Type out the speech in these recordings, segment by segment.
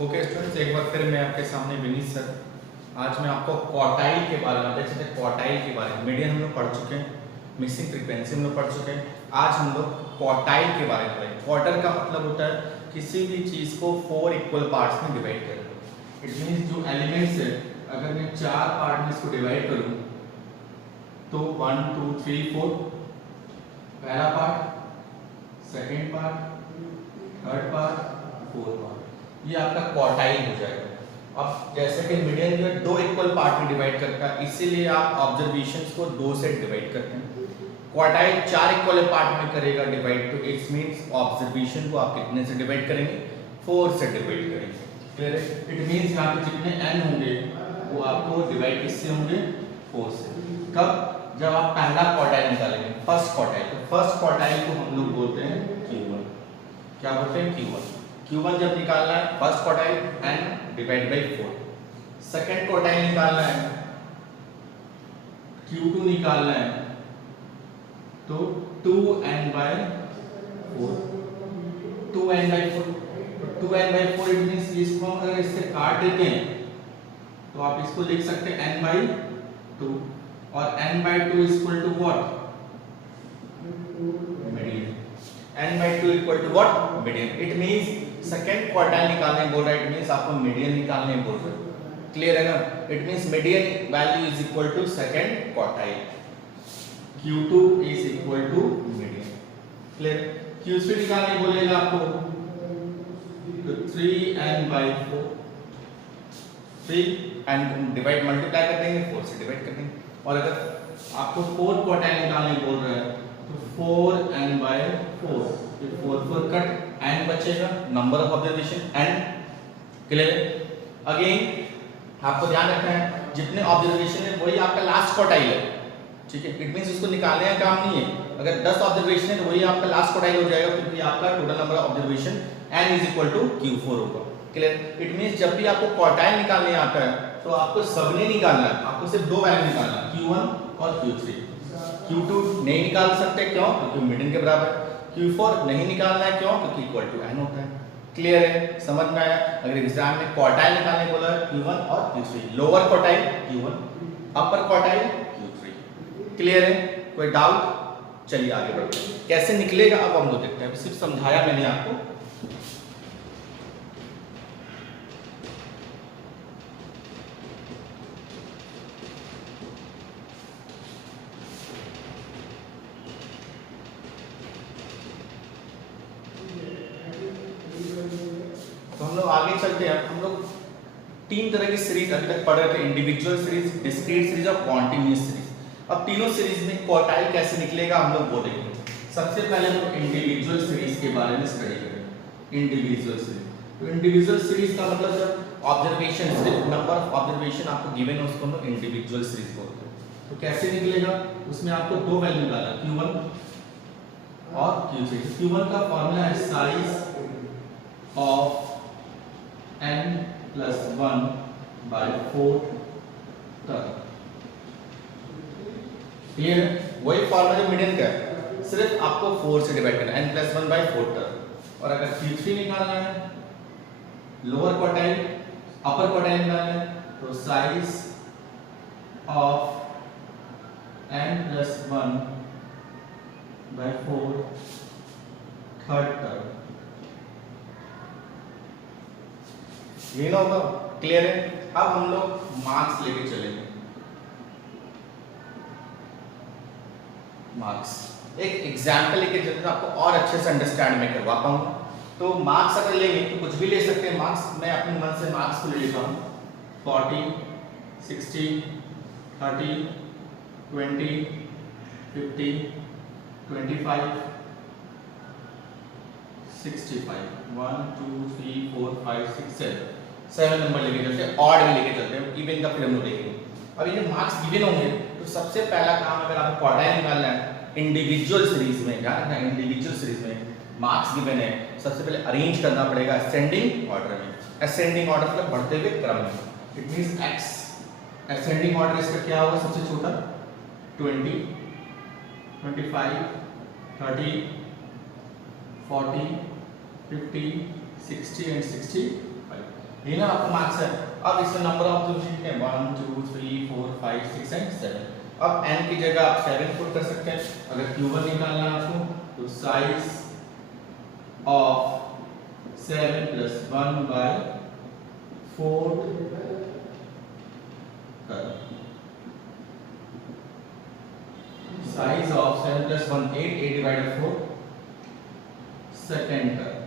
Okay students, एक बार फिर मैं आपके सामने विनीत सर। आज मैं आपको क्वार्टाइल के बारे में, देख सकते हैं क्वार्टाइल के बारे में, मीडियन हम लोग पढ़ चुके हैं, मिसिंग फ्रीक्वेंसी हम लोग पढ़ चुके हैं। आज हम लोग क्वार्टाइल के बारे में पढ़ेंगे। क्वार्टर का मतलब होता है किसी भी चीज़ को 4 इक्वल पार्ट्स में डिवाइड करना। इट मीन्स जो एलिमेंट्स है, अगर मैं 4 पार्ट में इसको डिवाइड करूँ तो 1 2 3 4, पहला part, second part, third part, fourth part, ये आपका क्वार्टाइल हो जाएगा। अब जैसे कि मीडियन जो है 2 इक्वल पार्ट में डिवाइड करता है, इसीलिए आप ऑब्जर्वेशंस को 2 से डिवाइड करते हैं। क्वार्टाइल 4 इक्वल पार्ट में करेगा डिवाइड, तो इट्स मींस ऑब्जर्वेशन को आप कितने से डिवाइड करेंगे? 4 से डिवाइड करेंगे। क्लियर है? इट मींस यहाँ पे जितने n होंगे वो आपको डिवाइड किससे होंगे? 4 से। कब? जब आप पहला क्वार्टाइल निकालेंगे, फर्स्ट क्वार्टाइल। तो फर्स्ट क्वार्टाइल को हम लोग बोलते हैं Q1। क्या बोलते हैं? Q1। Q1 जब निकालना है first quartile n divide by 4। Second quartile निकालना है, Q2 निकालना है तो 2n by 4। 2n by 4, 2n by 4 it means इसको अगर इससे काट देते हैं तो आप इसको लिख सकते हैं n बाई 2, और n by 2 is equal to what? Median. n by 2 equal to what? Median. It means second quartile निकालने बोल रहा है, इट मींस आपको मीडियन निकालने बोल रहा है। क्लियर है ना? It means median value is equal to second quartile. Q2 is equal to median. Clear? Q3 निकालने बोलेगा आपको तो 3n by 4, 3n divide multiply कर देंगे, 4 से डिवाइड कर देंगे। और अगर आपको फोर्थ क्वार्टाइल निकालने बोल रहा है तो 4n बाई 4, 4 4 कट, n बचेगा, number of observation n। Clear? Again आपको ध्यान रखना है जितने ऑब्जर्वेशन है वही आपका लास्ट क्वार्टाइल है। ठीक है? इट मींस इसको निकालने का काम नहीं है। अगर 10 ऑब्जर्वेशन है तो वही आपका लास्ट क्वार्टाइल हो जाएगा, क्योंकि आपका total number of observation n is equal to Q4 होगा। क्लियर? इट मींस जब भी आपको क्वार्टाइल निकालने आता है तो आपको सब नहीं निकालना है, आपको सिर्फ 2 वैल्यू निकालना है, Q1 और Q3। Q2 नहीं निकाल सकते, क्यों? क्योंकि मीडियन के बराबर है। Q4 नहीं निकालना है, क्यों? क्योंकि इक्वल टू n होता है। क्लियर है? समझ में आया? अगर एग्जाम में क्वार्टाइल निकालने बोला है Q1 और Q3, लोअर क्वार्टाइल Q1, अपर क्वार्टाइल Q3। क्लियर है? कोई डाउट? चलिए आगे बढ़ते हैं। कैसे निकलेगा अब हम लोग देखते हैं। सिर्फ समझाया मैंने आपको। तो हम लोग आगे चलते हैं। हम लोग 3 तरह की सीरीज अभी तक पढ़ रहे थे, इंडिविजुअल सीरीज, डिस्क्रीट सीरीज और कॉन्टिन्यूअस सीरीज। अब तीनों सीरीज में क्वार्टाइल कैसे निकलेगा हम लोग वो देखेंगे। सबसे पहले हम लोग इंडिविजुअल सीरीज के बारे में स्टडी करेंगे। इंडिविजुअल सीरीज, तो इंडिविजुअल सीरीज का मतलब जब ऑब्जर्वेशन, सिर्फ नंबर ऑफ ऑब्जर्वेशन आपको गिवन है उसको हम लोग इंडिविजुअल सीरीज बोलते हैं। तो कैसे निकलेगा? उसमें आपको 2 वैल्यू निकालना, Q1 और Q3। Q1 का फॉर्मूला है size of n plus 1 by 4 term. Clear? वही फॉर्मूला जो मीडियन का है, सिर्फ आपको 4 से डिवाइड करना है, n plus 1 by 4 टर्म। और अगर Q3 निकालना है, लोअर क्वार्टाइल, अपर क्वार्टाइल निकालना है, तो size of n plus 1 by 4 third term. ये ना होगा? क्लियर है? अब हम लोग मार्क्स लेके चलेंगे। मार्क्स एक एग्जाम्पल लेके चलते हैं, आपको और अच्छे से अंडरस्टैंड मैं करवा पाऊंगा। तो मार्क्स अगर लेंगे तो कुछ भी ले सकते हैं मार्क्स। मैं अपने मन से मार्क्स को ले लेता हूँ। 40, 60, 30, 20, 50, 25, 65, 1 2 3 4 5 6 7 नंबर लेके चलते हैं, ऑड में लेके चलते हैं, इवन का फिर हम लोग देखेंगे। अब ये मार्क्स गिवन होंगे तो सबसे पहला काम, अगर आपको क्वार्टाइल निकालना है इंडिविजुअल सीरीज में, ध्यान रखना इंडिविजुअल सीरीज में मार्क्स गिवन है, सबसे पहले अरेंज करना पड़ेगा असेंडिंग ऑर्डर में। असेंडिंग ऑर्डर मतलब बढ़ते हुए क्रम में। It means x ascending order इसका क्या होगा? सबसे छोटा 20, 25, 30, 40, 50, 60 एंड 65। ये ना आपको मार्क्स है। अब इसमें नंबर ऑफ ऑब्जर्वेशन कितने हैं 1 2 3 4 5 6 एंड 7। अब n की जगह आप 7 पुट कर सकते हैं। अगर q1 निकालना है आपको तो साइज ऑफ 7 प्लस 1 बाय 4 कर size of 7 plus 1 8 8 divided 4 second term.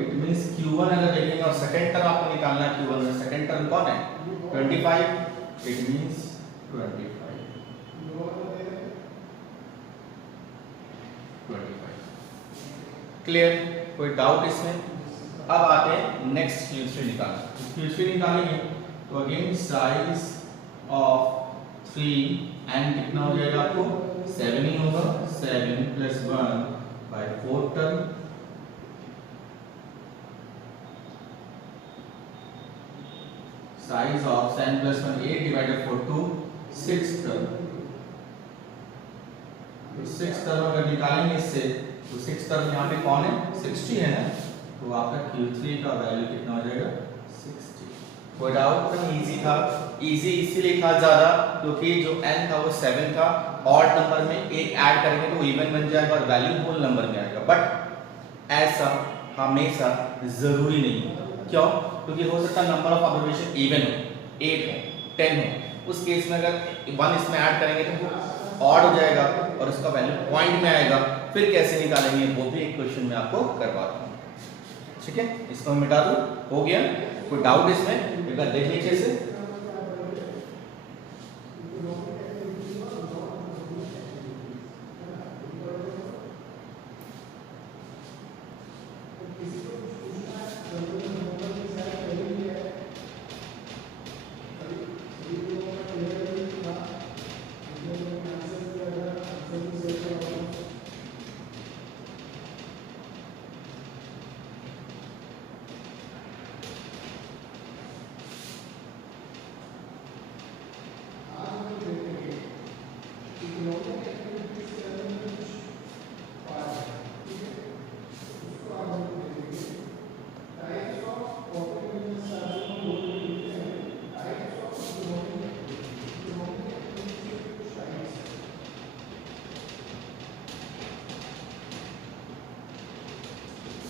It means q1 अगर देखेंगे और सेकेंड टर्म आपको निकालना है q1 में सेकेंड टर्म कौन है 25। It means 25 clear. कोई डाउट इसमें? अब आते हैं नेक्स्ट q3 निकालना। q3 निकालेंगे तो अगेन साइज ऑफ 3 एंड कितना हो जाएगा आपको 7 ही होगा 7 plus 1 by 4 term size of 7 plus 1 8 divided 4 2 6 term. तो 6 टर्म अगर निकालेंगे इससे तो 6 टर्म यहाँ पे कौन है 60 है ना, तो आपका q3 का वैल्यू कितना हो जाएगा 60। कोई डाउट नहीं? इजी था। इजी इसीलिए था ज़्यादा क्योंकि जो n था वो 7 था, ऑड नंबर में एक ऐड करेंगे तो इवन बन जाएगा और वैल्यू होल नंबर में आएगा। बट ऐसा हमेशा ज़रूरी नहीं होता। क्यों? क्योंकि हो सकता है नंबर ऑफ ऑब्जर्वेशन इवन हो 8 हो 10 हो, उस केस में अगर 1 इसमें ऐड करेंगे तो वो ऑड हो जाएगा और उसका वैल्यू पॉइंट में आएगा। फिर कैसे निकालेंगे वो भी एक क्वेश्चन में आपको करवाता हूँ। ठीक है, इसको मैं मिटा दूँ, हो गया। कोई डाउट इसमें? एक बार देख लीजिए इसे।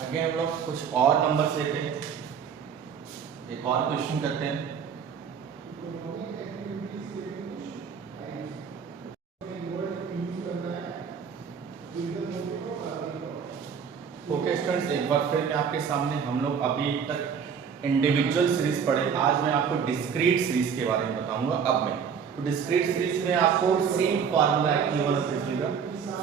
आगे हम लोग कुछ और नंबर लेते हैं, एक और क्वेश्चन करते हैं। ओके स्टूडेंट्स, एक बार फिर मैं आपके सामने हम लोग अभी तक इंडिविजुअल सीरीज पढ़े, आज मैं आपको डिस्क्रीट सीरीज के बारे में बताऊंगा। अब मैं तो डिस्क्रीट सीरीज में आपको सेम फार्मूला है q1 और q3 का,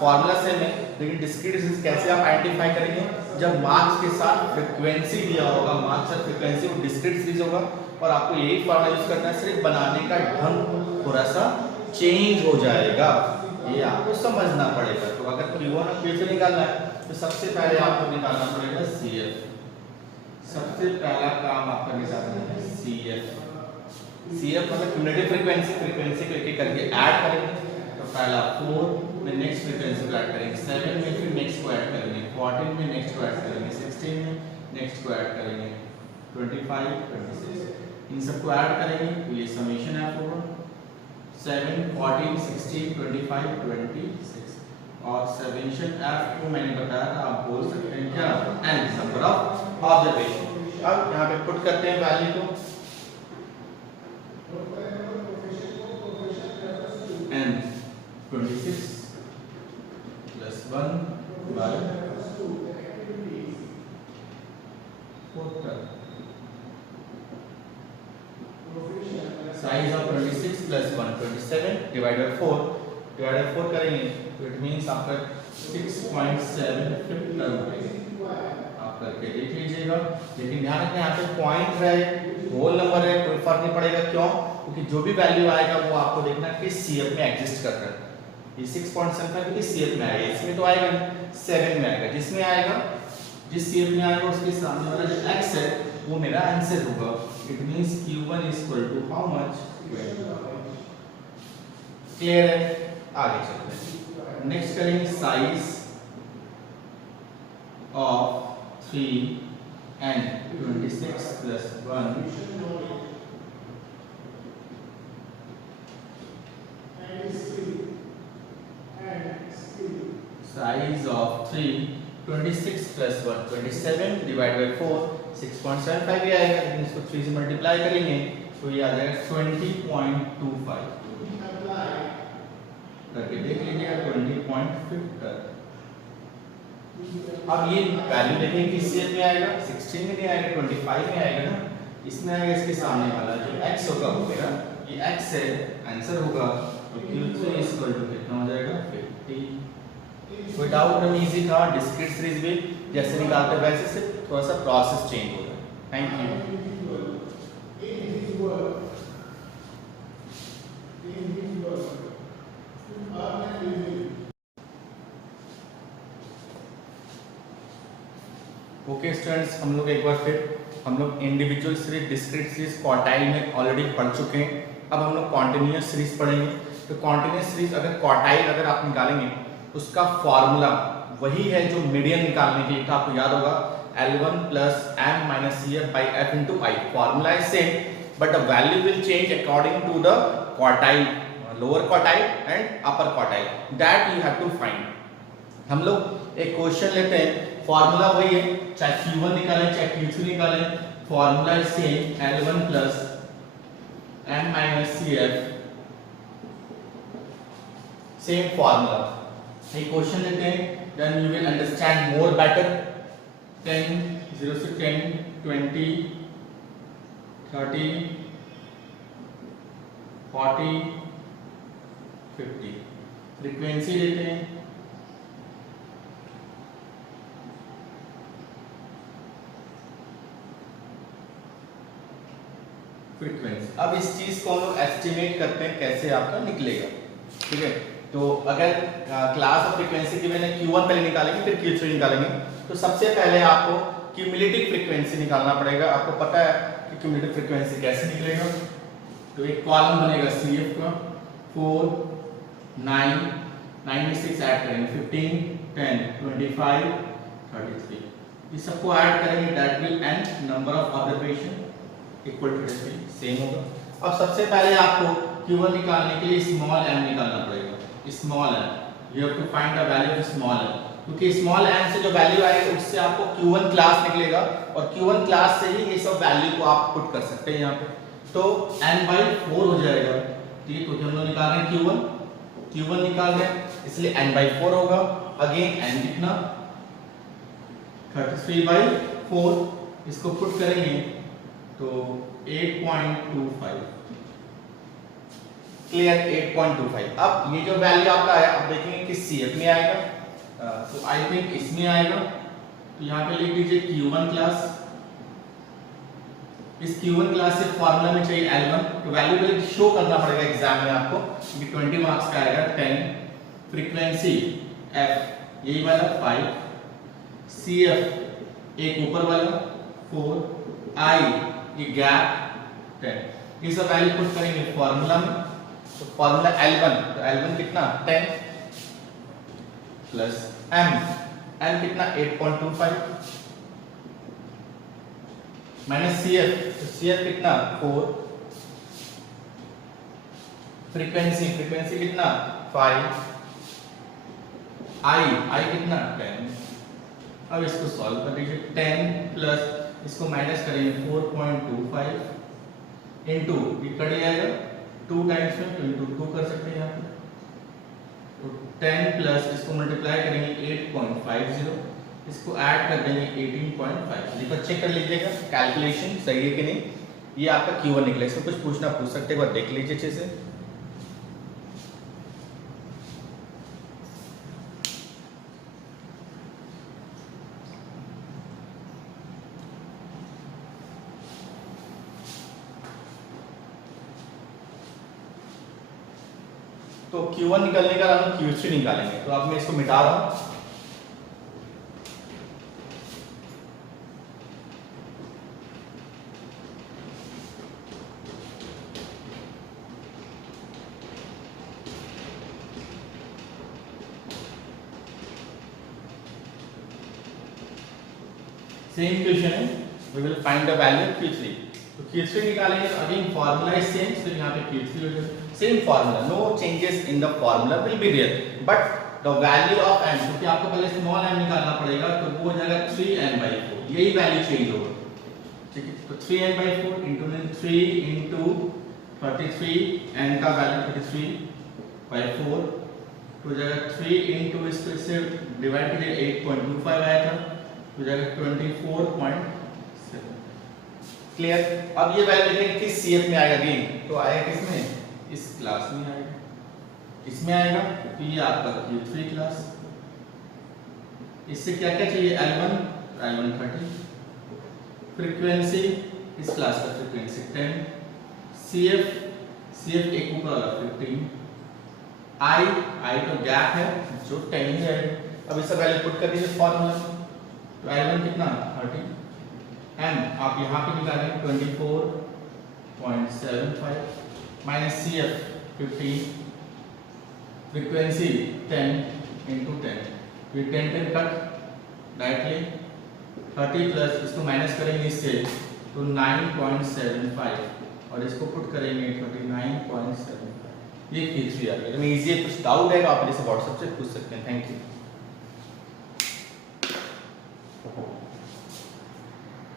फार्मूला सेम है, लेकिन डिस्क्रीट सीरीज कैसे आप आइडेंटिफाई करेंगे? जब मार्क्स के साथ फ्रीक्वेंसी दिया होगा, मार्क्स और फ्रीक्वेंसी वो डिस्क्रीट सीरीज होगा और आपको यही फार्मूला यूज करना है। सिर्फ बनाने का ढंग थोड़ा सा चेंज हो जाएगा, ये आपको समझना पड़ेगा। तो अगर q1 और q3 निकालना है तो सबसे पहले आपको निकालना पड़ेगा CF। सबसे पहला काम आपका निकालना है CF। CF मतलब क्यूमुलेटिव फ्रीक्वेंसी, फ्रीक्वेंसी को एक-एक करके ऐड करेंगे। तो पहला 4 में नेक्स्ट फ्रीक्वेंसी को ऐड करेंगे, 7 में फिर नेक्स्ट को ऐड करेंगे, 14 में नेक्स्ट को ऐड करेंगे, 16 में नेक्स्ट को ऐड करेंगे, 25 26 इन सबको ऐड करेंगे तो ये समेशन है आपको 7 14 16 25 26 और समेशन f को मैंने बताया था, आप बोल सकते हैं क्या n नंबर ऑफ ऑब्जर्वेशन। अब यहाँ पे पुट करते हैं वैल्यू को n 26 plus 1 by 4 size of 26 plus 1 27 divided by 4 करेंगे तो इट मींस आपका 6.75 टर्म आप करके देख लीजिएगा। लेकिन ध्यान रखना यहाँ पे पॉइंट रहे, होल नंबर है, कोई फर्क नहीं पड़ेगा। क्यों? क्योंकि जो भी वैल्यू आएगा वो आपको देखना है किस CF में एग्जिस्ट कर रहा है। ये 6.75 किस CF में आएगा? इसमें तो आएगा नहीं, 7 में आएगा। जिसमें आएगा, जिस CF में आएगा उसके सामने वाला जो x है वो मेरा आंसर होगा। It means q1 equal to how much 12। Clear है? आगे चलते हैं, नेक्स्ट करेंगे size of 3 n 26 plus 1 size of 3 26 plus 1 27 divided by 4 6.75 ये आएगा, लेकिन इसको 3 से मल्टीप्लाई करेंगे तो ये आ जाएगा 20.25 करके देख लीजिएगा 20.50। अब ये वैल्यू देखेंगे किस शेप में आएगा, 16 में नहीं आएगा, 25 में आएगा ना, इसमें आएगा इसके सामने वाला जो x होगा वो मेरा ये x है, आंसर होगा तो q3 कितना हो जाएगा 50। कोई डाउट नहीं, इजी था, डिस्क्रीट सीरीज भी जैसे निकालते वैसे से थोड़ा सा प्रोसेस चेंज होगा। Thank you. ओके स्टूडेंट्स, हम लोग एक बार फिर हम लोग individual series, discrete series, quartile में ऑलरेडी पढ़ चुके हैं। अब हम लोग कॉन्टिन्यूअस सीरीज पढ़ेंगे। तो कॉन्टिन्यूअस सीरीज अगर क्वार्टाइल अगर आप निकालेंगे उसका फॉर्मूला वही है जो मीडियन निकालने के लिए था, आपको याद होगा L1 plus m minus CF by F into I। Formula is same but the value will change according to the quartile, lower quartile and upper quartile, that you have to find. हम लोग एक question लेते हैं, formula वही है, चाहे Q1 निकालें चाहे Q2 निकालें, formula is same L1 plus m minus CF, same formula. एक क्वेश्चन लेते हैं, then you will understand more better. 10 0 से 10 20 30 40 50 फ्रीक्वेंसी लेते हैं, फ्रीक्वेंसी। अब इस चीज को हम लोग एस्टिमेट करते हैं कैसे आपका निकलेगा, ठीक है। तो अगर क्लास ऑफ फ्रीक्वेंसी की मैंने Q1 पहले निकालेंगे फिर Q3 निकालेंगे, तो सबसे पहले आपको क्यूमुलेटिव फ्रीक्वेंसी निकालना पड़ेगा। आपको पता है कि क्यूमुलेटिव फ्रीक्वेंसी कैसे निकलेगा, तो एक कॉलम बनेगा CF का 4 9 9 में 6 ऐड करेंगे 15 10 25 33, ये सबको ऐड करेंगे, that will end number of observation equal to 33 same होगा। अब सबसे पहले आपको Q1 निकालने के लिए स्मॉल m निकालना पड़ेगा, small m, you have to find the value of small m, क्योंकि स्मॉल m से जो वैल्यू आएगी उससे आपको Q1 क्लास निकलेगा और Q1 क्लास से ही ये सब वैल्यू को आप पुट कर सकते हैं यहाँ पे, तो n/4 हो जाएगा, ठीक है। क्योंकि हम लोग निकाल रहे हैं Q1 निकाल रहे हैं इसलिए n/4 होगा। अगेन n कितना 33/4, इसको पुट करेंगे तो 8.25, क्लियर 8.25। अब ये जो वैल्यू आपका है आप देखेंगे कि CF में आएगा, तो आई थिंक इसमें आएगा, तो यहाँ पे लिख दीजिए Q1 क्लास। इस Q1 क्लास से फॉर्मूला में चाहिए L1, तो वैल्यू को शो करना पड़ेगा एग्जाम में आपको, क्योंकि 20 मार्क्स का आएगा। 10 फ्रीक्वेंसी F यही वाला 5, CF एक ऊपर वाला 4, I ये गैप 10, ये सब वैल्यू पुट करेंगे फॉर्मूला में। तो फॉर्मूला L1, तो L1 कितना 10 प्लस m कितना 8.25 माइनस CF, तो CF कितना 4, फ्रीक्वेंसी कितना 5, I कितना 10। अब इसको सॉल्व कर लीजिए, 10 प्लस इसको माइनस करेंगे 4.25 इनटू ये कट जाएगा 2 टाइम्स में, तो इनटू 2 कर सकते हैं यहाँ पे, तो 10 प्लस इसको मल्टीप्लाई करेंगे 8.50, इसको ऐड कर देंगे 18.5। देखो चेक कर लीजिएगा कैलकुलेशन सही है कि नहीं, ये आपका Q1 निकला। इसमें कुछ पूछना पूछ सकते हैं, एक बार देख लीजिए अच्छे से। तो Q1 निकालने का हम Q3 निकालेंगे, तो अब मैं इसको मिटा रहा हूं। सेम क्वेश्चन है, we will find the value of Q3। तो Q3 निकालेंगे तो अगेन फार्मूला इज सेम, तो यहाँ पे Q3 हो जाएगा, same formula, no changes in the formula will be there, but the value of m, क्योंकि आपको पहले स्मॉल m निकालना पड़ेगा, तो वो हो जाएगा 3n/4, यही वैल्यू चेंज होगा, ठीक है। तो 3n/4 इंटू 3 इंटू 33, n का वैल्यू 33/4 हो जाएगा, 3 इंटू इसको इससे डिवाइड कीजिए 8.25 आया था, हो जाएगा 24.7। क्लियर। अब ये वैल्यू देखेंगे किस CF में आएगा गेन, तो आएगा किसमें, इस क्लास में आएगा, इसमें आएगा, तो ये आपका Q3 क्लास। इससे क्या क्या चाहिए, L1 30, फ्रीक्वेंसी इस क्लास का फ्रीक्वेंसी 10, CF एक ऊपर वाला 15, I तो गैप है जो 10 ही है। अब इसका वैल्यू पुट कर दीजिए फॉर्मूला, तो L1 कितना 30, M आप यहाँ पे निकालें 24.75 माइनस CF 15, फ्रीक्वेंसी 10 इंटू 10, फिर 10 कट डायरेक्टली 30 प्लस इसको माइनस करेंगे इससे तो 9.75 और इसको पुट करेंगे 39.75, ये Q3 आ गया। तो मैं इजी है, कुछ डाउट है तो आप मुझसे व्हाट्सएप से पूछ सकते हैं। Thank you.